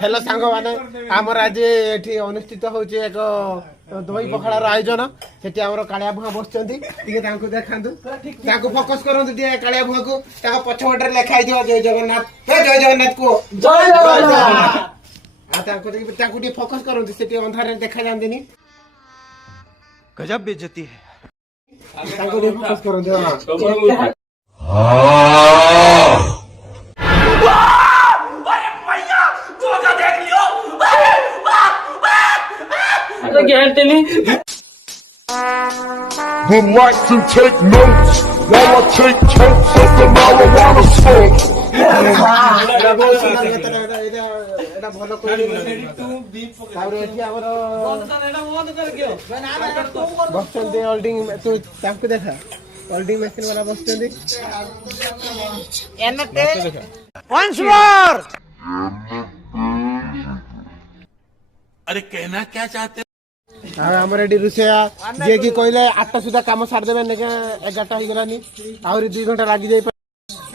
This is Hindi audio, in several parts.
हेलो सांग माने आमर आज एठी अनुष्ठित होची एक दही पखाड़ार आयोजन सेठी हमर कालिया भुआ बसचंती टिके तांको देखांतु ताको फोकस करंतु टिके कालिया भुआ को ताको पछवटर लेखाई दियो जय जगन्नाथ को जय जगन्नाथ आ ताको टिके फोकस करंतु सेठी अंधार रे देखा जांदिनी गजब बेइज्जती है ताको टिके फोकस करंतु Would like to take notes while I take totes of the marijuana smoke. এটা ভালো করে তারপরে এটি আমার বসଛନ୍ତି হোল্ডিং তো তাকে দেখা হোল্ডিং মেশিন वाला বসଛନ୍ତି এনতে once more अरे कहना क्या चाहते आमर एडी रुसिया जे की कहले 8टा सुधा काम सार देबे ने 11टा हो गलानी आउरी 2 घंटा लागि जाई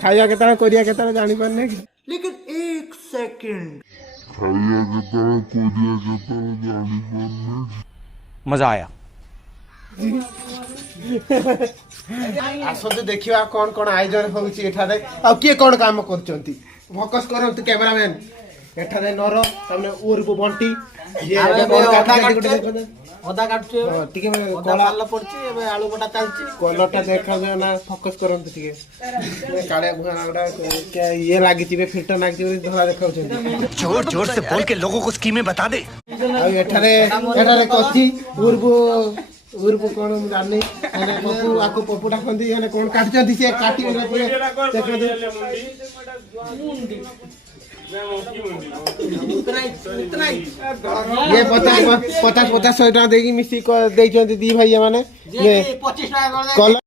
खाइया केता करिया केता जानि परने लेकिन एक सेकंड खाइया के तरह कोरिया के तरह जानी पड़ने मजा आया आसो देखिवा कोन कोन आयोजन होउची एठारे आ के कोन काम करचंती फोकस करंतु कैमरामैन एठारे नरो सामने उरबो बंटी ये अदा काटछु टिके अदा माल पड़छि एबे आलू बटा चलछि कलरटा देखा जे ना फोकस करंतु टिके काळे भुआडा के ये लागि छिबे फिल्टर लागि छिबे धरा देखाउ छथि जोर जोर से बोल के लोगों को स्कीमें बता दे आ एठारे कथि उर्बो कोन जानि माने पप्पू पप्पूटा खंदी माने कोन काटछथि से काटी होला परे देखा दे ये 50 100 टाका देगी मिसी दे छथि दी भाई माने ये 25 टाका कर दे कलर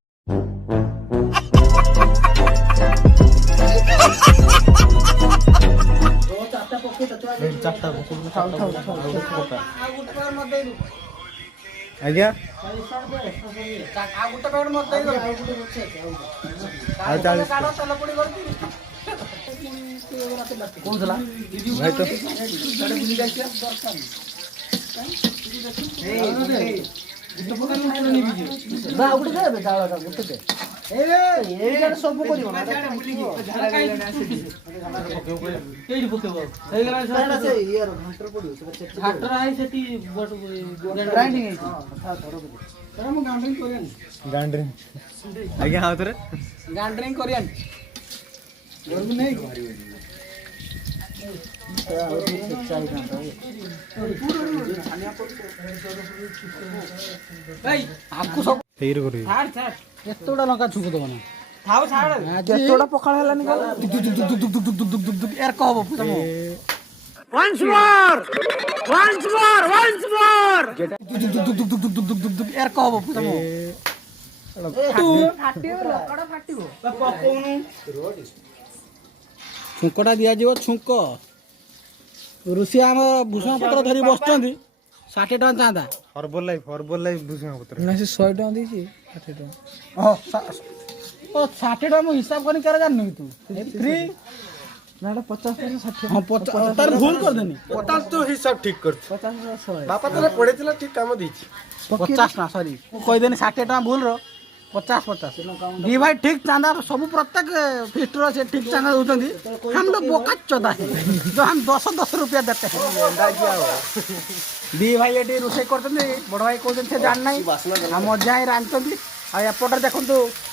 आज्ञा कौन चला भाई तो सब कर आज्ञा हाँ तोरे गांड्रिंग करियन आपको सब हेर करी छाड़ छाड़ एतोडा लंका छुको दो ना थाओ छाड़ एतोडा पखाळ हलानी गल यार कहबो तम once more यार कहबो तम तू फाटिबो लकड़ा फाटिबो पकोनु छुंकटा दिया जीव छुंक ऋषि आम भूषण पत्र धरी बसचंदी 60 टका चांदा हर्बल लाइफ भूषण पत्र ना से 100 टका देछि 60 टका ओ 60 टका मो हिसाब करनी करे जान तू फ्री ना 50 टका 60 हां 50 तार भूल कर देनी 50 तो हिसाब ठीक कर 50 100 बापा तोरा पढेतिला ठीक काम देछि 50 ना सॉरी कहि देनी 60 टका भूल रो 50 दी भाई ठीक चांदा सब प्रत्येक फिस्टर से ठीक चांदा होती हम लोग बोका चौदह है जो हम 200 रुपया देते हैं दी भाई ये रोषे करते बड़ भाई कहते से जान नहीं हम मजा ही रांधते एपटे देखो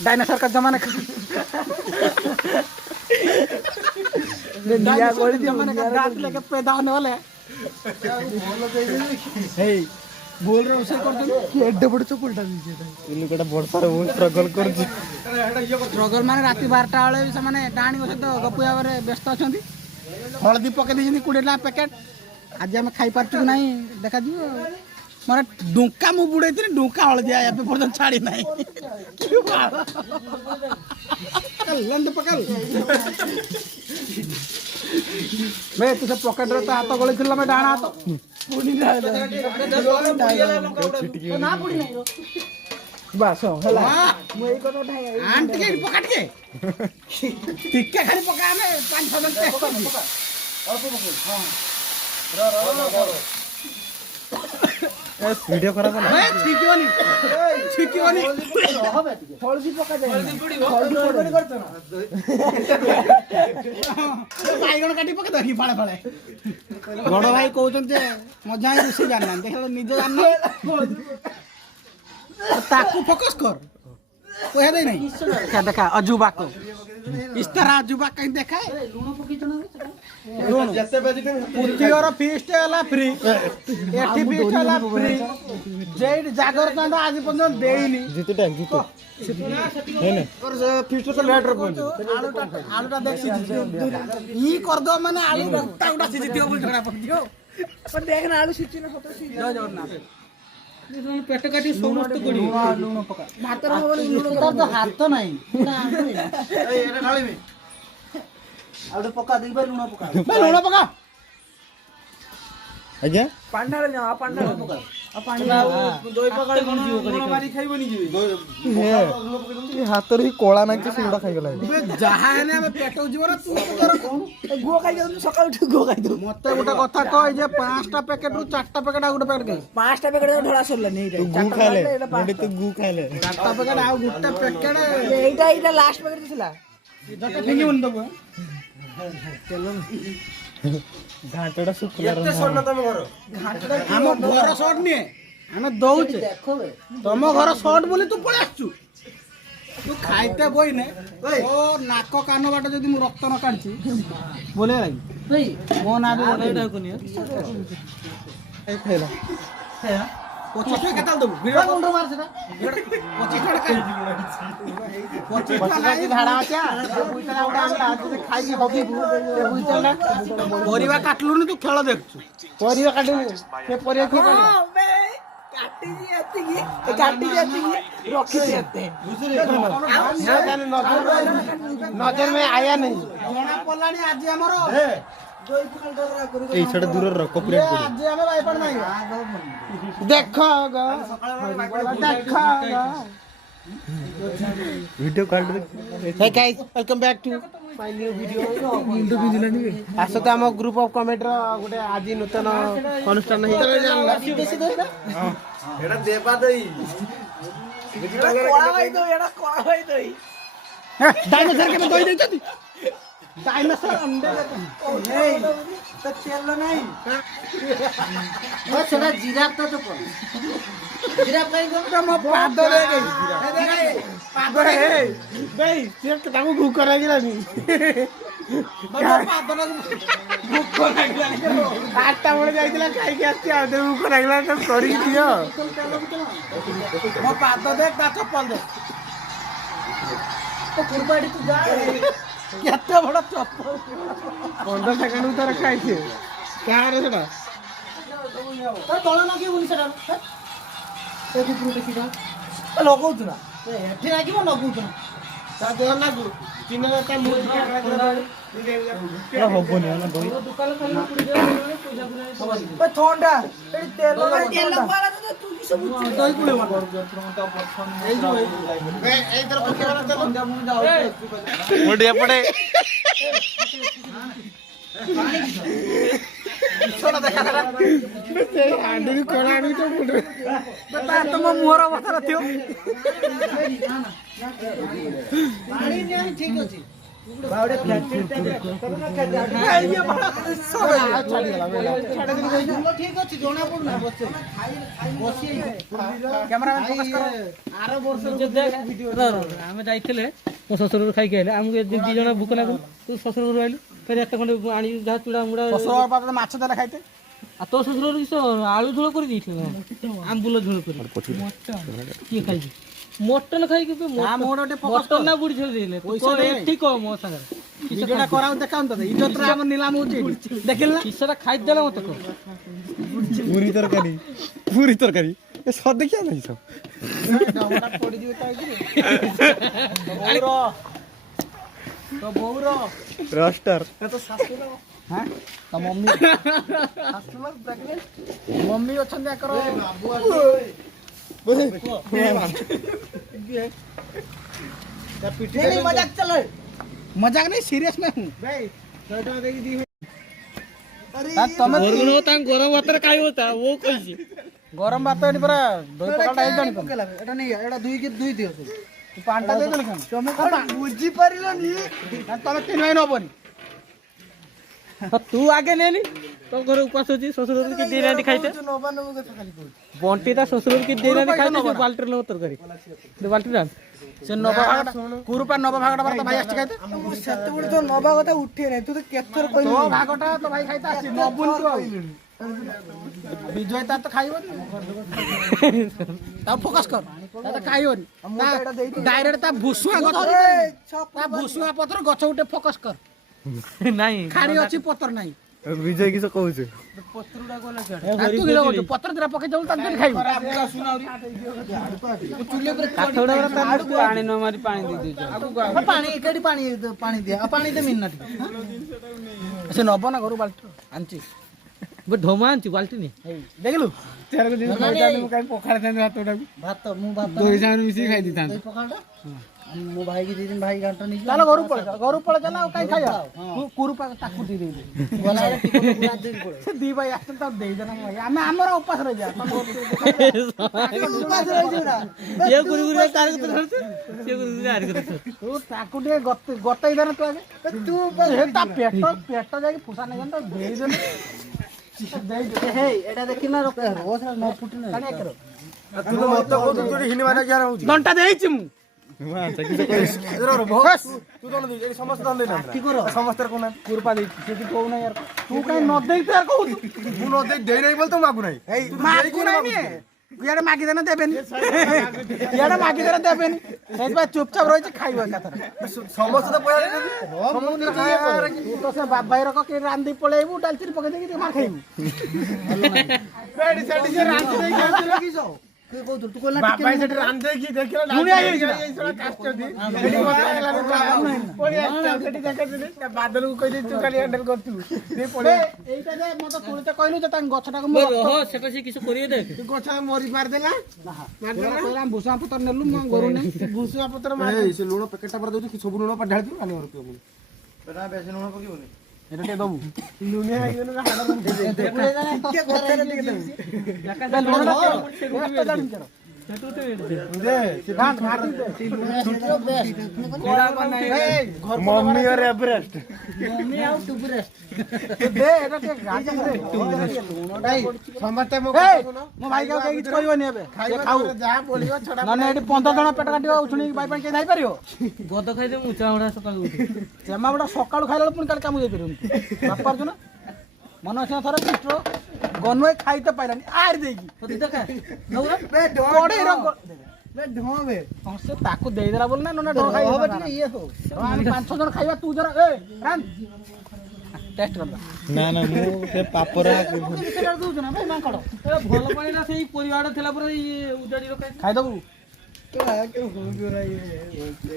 डायनासोर का जमाना लेके पैदा होने वाले बोल रहे उसे करते एड्डे बड़ चुपलटा दीजिए इनु कटा बड़ सारा वो स्ट्रगल करछि स्ट्रगल माने राति 12टा वाले से माने डाणी को सहित गपुया बारे व्यस्त अछंती हळदी पके दिसनी 20 टा पैकेट आज हम खाई पारछु नहीं देखा दियो मारे डुंका मु बुड़ैती डुंका हळदी आया पे पर्यंत छाड़ी नहीं लंड पकल मैं तुझे पॉकेट रे तो हाथ गळे थिला मैं डाणा हाथ पुणी ना पुणी नहीं बस होला मु एई कोन उठाई आंट के पकड़ के टिक्के खाली पका में 5-6 मिनट टेस्ट कर दी अल्प पकड़ हां ভিডিও করা না छिकिवनी छिकिवनी हळदी पका जाय हळदी पडी करत ना बायगण काटी पका दही फाळे फाळे बड़ भाई कहउछन जे मजा ही रुसी जानना देखला निज जानना ताकू फोकस कर कोहे दे नहीं क्या देखा अजूबा को इस तरह अजूबा कहीं देखा है लूण पकी चना लूण जैसे पुती और फीस्ट हला फ्री एठी फीस्ट हला फ्री जेड जागर कांडा आज पर्यंत देइनी জিতুটা জিতু नहीं और फिस्ट से लेटर पहुंच आलूटा देख सीजी ई कर दो माने आलू रक्ता उडा सीजी दियो बोल झगड़ा पड़ दियो पर देख ना आलू सीजी न फोटो सीजी जय जगन्नाथ पेट काटी समस्त कोडी लूण पका भात रे बोल लूण तो हाथ नहीं ना ए एटा ढाली में आलू पका देई भाई लूण पका लूण पका आज्ञा पांडाले जा पांडाले पका आ पानी दोई पकाड़ी कोन जीव करी मारी खाइबनी जीव ये हाथ रे कोळा नाही की सुडा खाई गेला बे जहा है ना पेट जीव रे तू कर कोन गो खाइ जा सकाळ उठ गो खाइ दो मते गोटा कथा कह जे 5टा पैकेट रु 4टा पैकेट आ गोटा पैकेट 5टा पैकेट ढोला सरला नहीं रे गु खाले म्हणजे तू गु खाले 4टा पैकेट आ गोटा पैकेट एटा लास्ट पैकेट थिला जटा फेंगी बन दबो घाटडा सुखला एते सोना तम घर हम घर शॉट नहीं हम दउचे देखो तम घर शॉट बोली तू पळे आछू तू खाइते बोई ने ओ नाको कानो बाटा जदी मु रक्त न काढची बोले लागी भाई मो ना दे एटा कोनी ए खाइला हे 25 टका केताल दबु भिड़ा कोंडो मार सेटा 25 टका 25 टका झाडा आच्या बुईतला उडा आमला आज खाई हबी बुईतला परिवा काटलु न तू खेळ देखछु परिवा काटलु से परिवा की काटी जी आती की रखी देते नजर में आया नहीं जोना पलानी आज हमरो এই ছড়া দূর রখ কপিরাইট পড়ি आज हमें भाई पड़ नहीं देखोगा देखोगा video call hey guys welcome back to my new video मुंडो बिजलानी आसो तो हम ग्रुप ऑफ कमेंट रो गोटे आज नूतन अनुष्ठान हे एटा देबा दई कोड़ा भाई दो एड़ा कोड़ा भाई दई डायनासोर के दई देछती डायनासोर अंडे देते नहीं तो तेल नहीं ओ सेटा जिराफ तो पर जिराफ कहीं गो तो मो पाद रे गई पाद रे भाई से ताको भूख करा गेलानी पाद रे भूख को लागला आठटा बळे जाईतला खाई के आसी आ दे भूख लागला तो करी दियो मो पाद देख ता चप्पल दे तो कुरबाड़ी तू जा केते बड़ा चप्पल 15 सेकंड उतर खाई छे क्या रे सेटा तो तोला ना के बोली सेटा ए कुकुर देखि जा लगौछ ना एठी ना कि म लगौछ ना ता देह लागू तीन ता मुंह हबनी ना दई दुकान खाली पुरी दे पैसा थोंडा एडी तेल वाला तो तू कि सब दही कुले मार ए जो ए इधर पके वाला चलो मुंडिया पड़े छोड़ा देखा करा से आंडी कोना आंडी तो मुंडे बता तुम मुहर अवस्था रथियो पानी नहीं ठीक अछि बावडे फ्लैट ये बड़ा सब छाड़ी गेला छाड़े दिन गई ठीक अछि जोना पड़ ना बस बसी कैमरामैन फोकस करो आरो वर्ष जो देख वीडियो हम जाइथिले मो ससुर खाइ के आइले हमके दी जणा भूख लागल तू ससुर आइलु फेर एक खंड आनी जा चूड़ा मुड़ा ससुर पात माछ देला खाइते आ तो ससुर किस आलू झोल कर दिथिले आंबुल झोल कर मटन की खाइ मटन खाइ के ना मोडटे फोकस कर ना बुड़ी झोल दिले तो ठीक हो मो संग वीडियोटा कराउ देखाउन त इज्जत रा हम नीलाम होची देखिल ना किसरा खाइ देला मत को पूरी तरकारी ए सद क्या नहीं सब डमटा पड़ी दिवे ताई तो बौरो रोस्टर तो सासु हां तो मम्मी सासु लोग प्रेग्नेंट मम्मी अछन करो नहीं मजाक चल मजाक नहीं सीरियस में हूं भाई 100 टका देगी दी ତମେ ଗରମ ଭାତରେ ଖାଇବ ତା ଓ କହିଛି ଗରମ ଭାତ ଏଠି ପୁରା ଦହି ପଖାଳଟା ହେଇ ଜାଣି ଏଟା ନେଇ ଏଟା ଦୁଇ ଦିଅ ତୁ ପାଣିଟା ଦେଇଦେଲୁ କେন ତମେ କଣ ବୁଝି ପାରିଲନି ତମେ ତିନି ଭାଇ ନବନି ତୁ ଆଗେ ନେଲି ତୋ ଘରେ ଉପାସ ଅଛି ଶ୍ୱଶୁର କି ଦେଇନାହାନ୍ତି ଖାଇତେ ବଣ୍ଟି ତା ଶ୍ୱଶୁର କି ଦେଇନାହାନ୍ତି ଖାଇତେ ବାଲ୍ଟିରେ ନବ ତରକାରୀ ବାଲ୍ଟିରେ ସେ ନବା ଭାଗଟା କୁରୁପା ନବା ଭାଗଟା ବାର ତ ଭାଇ ଆସିଛି ଖାଇତେ ସେତେବେଳେ ତ ନବା କଥା ଉଠେ ନାହିଁ ତୁ ତ କେତେଥର କହିଲୁ ତୋ ଭାଗଟା ତ ଭାଇ ଖାଇତେ ଆସିଛି ନବୁନି ତୁ ଆଉ ବିଜୟ ତାର ତ ଖାଇବନି ତାକୁ ଫୋକସ୍ କର ତା ତ ଖାଇବନି ଡାଇରେକ୍ଟ ତା ଭୁସୁଆ ଗଛ ତା ଭୁସୁଆ ପତ୍ର ଗଛ ଗୋଟେ ଫୋକସ୍ କର ନାଇଁ ଖାଡ଼ି ଅଛି ପତ୍ର ନାହିଁ ବିଜୟ କିସ କହୁଛୁ ପତ୍ର ଦିଟା ପକେଇ ଦବୁ ତାକୁ ଖାଇବୁ ପାଣି ନ ମାରି ପାଣି ଦେଇଦେଇଛୁ ପାଣି ଏକାଠି ପାଣି ଦିଆ ଆଉ ପାଣି ଦେ ମିନା ଟିକେ ସେ ନବ ନା ଘରୁ ବାଲ୍ଟି ଆଣିଛି ଢମା ଆଣିଛୁ ବାଲ୍ଟି ନି ଦେଖିଲୁ ଭାତ ମୁଁ ଭାତ ମିଶିକି ଖାଇ ଦେଇଥାନ୍ତି ପଖାଳଟା ମୋ ଭାଇ କି ଦେଇଦିନ ଭାଇ ଘାଣ୍ଟ ନେଇଯିବ ଚାଲ ଘରୁ ପଳେଇ ଚାଲ ଆଉ କାଇଁ ଖାଇବା କୁରୁପା ତାକୁ ଦେଇଦେବି ଗଲାବେଳେ ଟିକଟ ପୁରା ଦେଇ ପଳେଇ ସେ ଦି ଭାଇ ଆସିଛନ୍ତି ତାକୁ ଦେଇଦେନା ଭାଇ ଆମେ ଆମର ଉପାସ ରହିଯିବା ତୁ ତାକୁ ଟିକେ ଗତେଇ ଦେନା ତୁ ଆଗେ ତୁ ତା ପେଟ ଯାଇକି ଫୁସା ନେଇଯାନ୍ତି ଦେଇଦେବେ ଏଇଟା ଦେଖିନା ରୋଷ ନ ଫୁଟି ନା ଦଣ୍ଟା ଦେଇଛି ମୁଁ ସମସ୍ତେ କହୁନା କୁରୁପା ଦେଇଛି ସେ କହୁନା ୟାର ତୁ କାଇଁ ନ ଦେଇଛୁ ୟାର କହୁଛୁ ମୁଁ ନ ଦେଇ ନାହିଁ ବୋଲି ତ ମାଗୁ ନାହିଁ ଇଆଡେ ମାଗିଦେନେ ଦେବେନି ଇଆଡେ ମାଗିଦେନେ ଦେବେନି ସେଇଥିପାଇଁ ଚୁପଚାପ ରହିଛି ଖାଇବ ଏକାଥରେ ସମସ୍ତେ ତ ପଇସା ତୁ ତ ସେ ବାବାଇ ରକ କି ରାନ୍ଧି ପଳେଇବୁ ଡାଲଚିନି ପକେଇ ଦେଇକି ଟିକେ ଖାଇବୁ ବାବାଇ ସେଠି ରାନ୍ଧେଇକି ଦେଖିଲା ବାଦଲକୁ କହିଲି ତୁ ଖାଲି ହ୍ୟାଣ୍ଡେଲ କରୁଥିବୁ ଏଇଟା ଯେ ମତେ ତୁଳିତେ କହିଲୁ ଯେ ତାଙ୍କ ଗଛଟାକୁ ମୁଁ ସେଟା ସେ କିଛି କରିବେ ଦେଖ ଗଛ ମରି ମାରିଦେଲା ଭୂଷା ପତ୍ର ନେଲୁ ମୁଁ ଗୋରୁ ନେଇ ଭୁସୁଆ ପତ୍ର ସେ ଲୁଣ ପ୍ୟାକେଟଟା ପରେ ଦଉଛି ସବୁ ଲୁଣ ଢାଳି ଦବୁ ଆଣି ପିଇବୁ ବେଶୀ ଲୁଣ ପକେଇବୁନି ଏଟା ଟିକେ ଦବୁ ଲୁଣିଆ ହେଇଗଲେ ମମ୍ମି ଅର ଏଭରେଷ୍ଟ ସମସ୍ତେ ମୋ ଭାଇ କାହାକୁ କିଛି କହିବନି ଏବେ ଯାହା ବୋଲିବ ଛଡା ନହେଲେ ଏଠି 15 ଜଣ ପେଟ କାଟିବ ଉଛୁଣି ଭାଇ ପାଇଁ କେହି ଯାଇପାରିବ ଗଦ ଖାଇଦେ ମୁଁ ଚାଉଡା ସକାଳୁ ଜମା ଗୁଡା ସକାଳୁ ଖାଇଲା ବେଳକୁ ପୁଣି କାଲି କାମ ଯାଇପାରିବନି ବାପାରୁଛୁ ନା ମନ ଅଛି ଥରେ ଚିତ୍ର ଗନୁଏ ଖାଇତେ ପାଇଲାନି ଆରି ଦେଇକି ସେ ତାକୁ ଦେଇଦେଲା ବୋଲି ନା ନନା ଢୋ ଖାଇବ ଇଏ ହଉ ଆମେ 5-6 ଜଣ ଖାଇବା ତୁ ଜରା ଏ ଟେଷ୍ଟ କରିଦା ନା ନା ମୁଁ ସେ ପାପରା ଦଉଛୁ ନା ଭାଇ ମାଙ୍କଡ ଭଲ ପାଇଲା ସେଇ ପରିବାର ଥିଲା ପରେ ଉଜାଡି ରଖା ଖାଇଦବୁ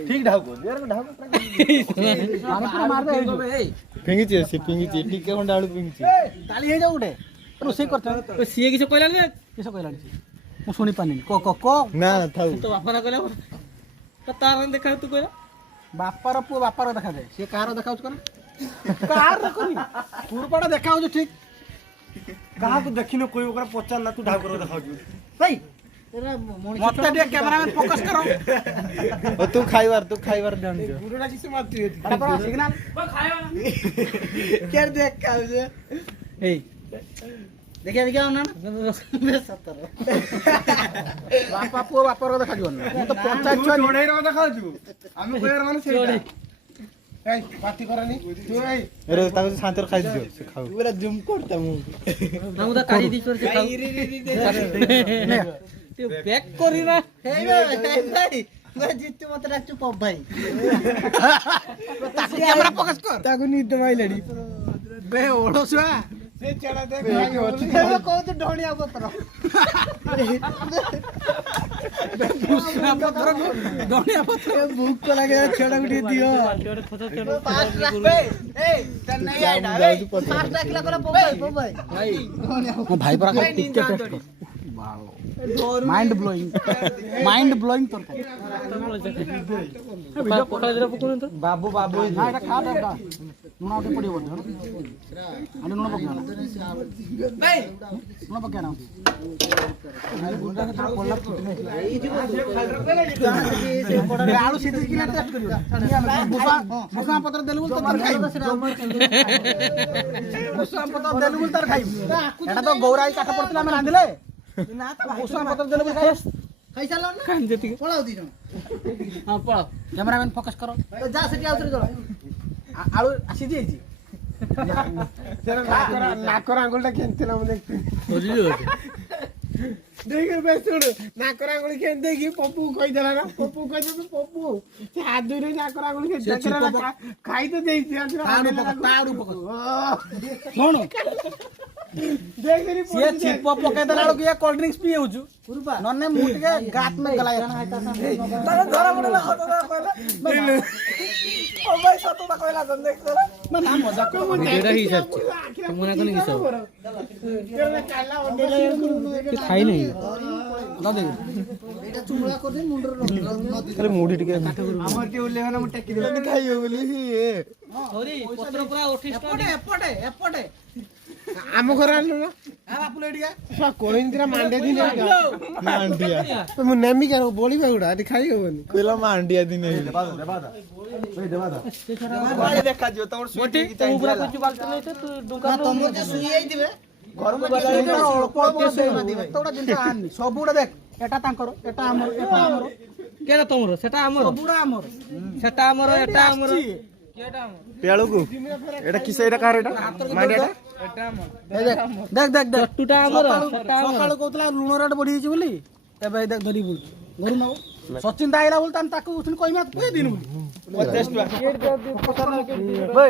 ଠିକ ଢାଉ ଫିଙ୍ଗିଛି ସେ ଫିଙ୍ଗିଛି ଟିକେ ଖଣ୍ଡେ ଆଳୁ ଫିଙ୍ଗିଛି ତାଳି ହେଇଯାଉ ଗୋଟେ ରୋଷେଇ କରିଥା ସିଏ କିଛି କହିଲାନି କିସ କହିଲାଣି ମୁଁ ଶୁଣି ପାରିନି କ ନା ଥାଉ ତ ବାପା ନା କହିଲା ତାର ଦେଖା ତୁ କହିଲା ବାପାର ପୁଅ ବାପାର ଦେଖାଯାଏ ସିଏ କାହାର ଦେଖାଉଛି କଣ କାହାର ଦେଖୁନି କୁରୁପାଟା ଦେଖାଉଛି ଠିକ କାହାକୁ ଦେଖିନ କହିବ କଣ ପଚାର ନା ତୁ ଢାଉ କରି ଦେଖାଉଛୁ ଭାଇ ମତେ ଟିକେ କ୍ୟାମେରାମ୍ୟାନ ଫୋକସ କର ତୁ ଖାଇବାର ଜାଣିଛୁ ଗୁରୁଟା କିଛି ମାରୁଛି ଏଟା କଣ ସିଗ୍ନାଲ କେର ଦେଖାଉଛି ଏଇ ଦେଖିଆ ନା ବାପା ପୁଅ ବାପାର ଦେଖାଯିବ ନା ମୁଁ ତ ପଞ୍ଚାୟତ ଛୁଆ ଚଢେଇର ଦେଖାଉଛୁ ଆମେ କହିବାର ମାନେ ସେଇଟା ଏଇ ପାଟି କରନି ତୁ ଏଇ ଆରେ ତାକୁ ଶାନ୍ତିରେ ଖାଇଦିଅ ସେ ଖାଉ ପୁରା ଜୁମ୍ କରତା ମୁଁ ନା ମୁଁ ତା କାଢି ଦେଇଛି ସେ ଖାଉ ତୁ ପ୍ୟାକ୍ କରି ନା ହେଇ ଭାଇ मैं जितु मत डाकछु पप भाई କ୍ୟାମେରା ଫୋକସ କର ताको निद माइलडी ବେ ଓଡ ଛୁଆ ସେ ଚେଡା ଦେଖ ଭାଇ ଅଛି तेरे को तो ढोणिया पत्र ଭୁଷୁଆ ପତ୍ର ଧଣିଆ ପତ୍ର भूख को लगे छेड़ा गुटी दियो ପାସ୍ ରାଖବେ ଏ ତା ନାଇ ଆଇଡା ଏ ପାସ୍ ରାଖିଲା ପରେ ପପ ଭାଇ ମୋ ଭାଇ ପରା ଟିକେ ଟେଷ୍ଟ କର ମାଇଣ୍ଡ ବ୍ଲୋଇଂ ତରକାରୀ ପଖାଳ ଦିଟା ପକଉନ ତ ବାବୁ ନା ଏଟା ଖା ଲୁଣ ଟିକେ ପଡ଼ିବ ବୋଧେ ଆଣି ଲୁଣ ପକେଇବା ଲୁଣ ପକେଇବା ଆଳୁ ସିଝିକିନା ଟେଷ୍ଟ କରିବା ଭୂଷଣ ପତ୍ର ଦେଲୁ ବୋଲି ତାର ଖାଇବୁ ଭୂଷଣ ପତ୍ର ଦେଲୁ ବୋଲି ତାର ଖାଇବୁ ଏଟା ତ ଗୌରାଇ କାଠ ପଡିଥିଲା ଆମେ ରାନ୍ଧିଲେ ଭୂଷଣ ପତ୍ର ଦେଲୁ ବୋଲି ଖାଇବୁ ଖାଇସାରିଲ ନା କାହିଁ ଯେତିକି ପଳାଉ ଦି ଜଣ ହଁ ପଳାଅ କ୍ୟାମେରାମ୍ୟାନ୍ ଫୋକସ୍ କର ଯା ସେଠି ଆଉଥରେ ଜଳ ଆଳୁ ସିଝିଯାଇଛି ନାକର ଆଙ୍ଗୁଳିଟା କେମିତି ମୁଁ ଦେଖିଥିଲି ସରିଯିବ ଦେଇକି ବେଶ ଶୁଣୁ ନାକର ଆଙ୍ଗୁଳି କେମିତି ଦେଇକି ପପୁ କହିଦେଲା ନା ପପୁ କହିଦେବୁ ପପୁ ସେ ଆଦୁରେ ନାକର ଆଙ୍ଗୁଳି ଖାଇ ତ ଦେଇଛି ଶୁଣୁ ସିଏ ଛିପ ପକେଇଦେଲା ବେଳକୁ ଇଏ କୋଲ୍ଡ ଡ୍ରିଙ୍କସ୍ ପିଇ ହେଉଛୁ ନହେଲେ ମୁଁ ଟିକେ ଗାତ ମେ ଗଲା ଧରା ପଡ଼ିଲା ଏଇଟା ହିଁ ସାରିଛି ମନା କନି କିସ ଖାଇ ନାହିଁ ଏଇଟା ଚୁମୁଳା କରିଦେ ମୁଣ୍ଡରେ ଆରେ ମୁଢି ଟିକେ ଆମର ଟିକେ ଉଲ୍ଲେଖ ମୁଁ ଟେକି ଦେଲି ଖାଇବ ବୋଲି ପତ୍ର ପୁରା 28 ଟଙ୍କା ଏପଟେ ଏପଟେ ଆମ ଘର ଆଣିଲୁ ନା ବାପୁଲ ଏଠିକା କହିଥିଲା ମାଣ୍ଡିଆ ଦିନେ ମାଣ୍ଡିଆ ମୁଁ ନେମି କେন ବଳିବା ଗୁଡା ଆଜି ଖାଇ ହବନି କହିଲା ମାଣ୍ଡିଆ ଦିନେ ଦେଖାଯିବ ତମର ମୋଟି ତୁ ପୁରା କୁଚୁ ବାଲ୍ଟି ନେଇ ତୁ ଦୁକାନ ତମର ଯେ ଶୁଇ ଯାଇଥିବେ ଘରକୁ ଗଲେ ଅଳ୍ପ ଅଳ୍ପ ଏତେଗୁଡ଼ା ଜିନିଷ ଆଣିନି ସବୁଗୁଡ଼ା ଦେଖ ଏଟା ତାଙ୍କର ଏଟା ଆମର ଏଟା ଆମର କେଟା ତମର ସେଟା ଆମର ସବୁଗୁଡ଼ା ଆମର ସେଟା ଆମର ଏଟା ଆମର କେଟା ଆମର পেয়ালুকু এটা কিসে এটা কার এটা মান্ডিয়াটা ଏଟା ଆମର দেখ দেখ দেখ ଚଟୁଟା ଆମର ସେଟା ଆମର ସକାଳୁ କହୁଥିଲା ଲୁଣ ରେଟ୍ ବଢିଯାଇଛି ବୋଲି ଏବେ ଦେଖ ଧରି ବୁଲୁଛି ଘରୁ ନବ ସଚିନ ଦା ଆଇଲା ବୋଲି ତାକୁ କହିବା କୁହେ ଦିନ ବୋଲି 50 ଟଙ୍କା